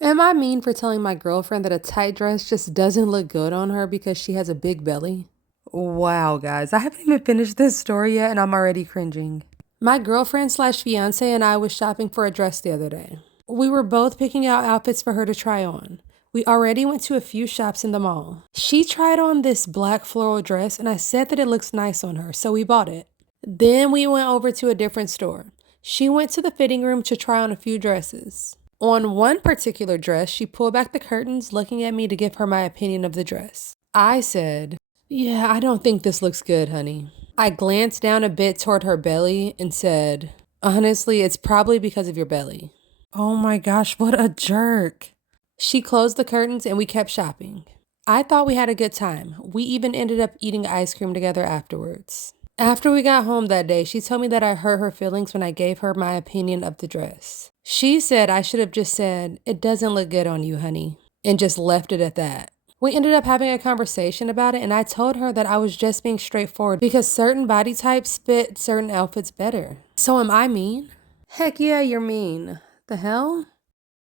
Am I mean for telling my girlfriend that a tight dress just doesn't look good on her because she has a big belly? Wow, guys, I haven't even finished this story yet and I'm already cringing. My girlfriend slash fiance and I was shopping for a dress the other day. We were both picking out outfits for her to try on. We already went to a few shops in the mall. She tried on this black floral dress and I said that it looks nice on her, so we bought it. Then we went over to a different store. She went to the fitting room to try on a few dresses. On one particular dress, she pulled back the curtains, looking at me to give her my opinion of the dress. I said, "Yeah, I don't think this looks good, honey." I glanced down a bit toward her belly and said, "Honestly, it's probably because of your belly." Oh my gosh, what a jerk. She closed the curtains and we kept shopping. I thought we had a good time. We even ended up eating ice cream together afterwards. After we got home that day, she told me that I hurt her feelings when I gave her my opinion of the dress. She said I should have just said, "It doesn't look good on you, honey," and just left it at that. We ended up having a conversation about it, and I told her that I was just being straightforward because certain body types fit certain outfits better. So am I mean? Heck yeah, you're mean. The hell?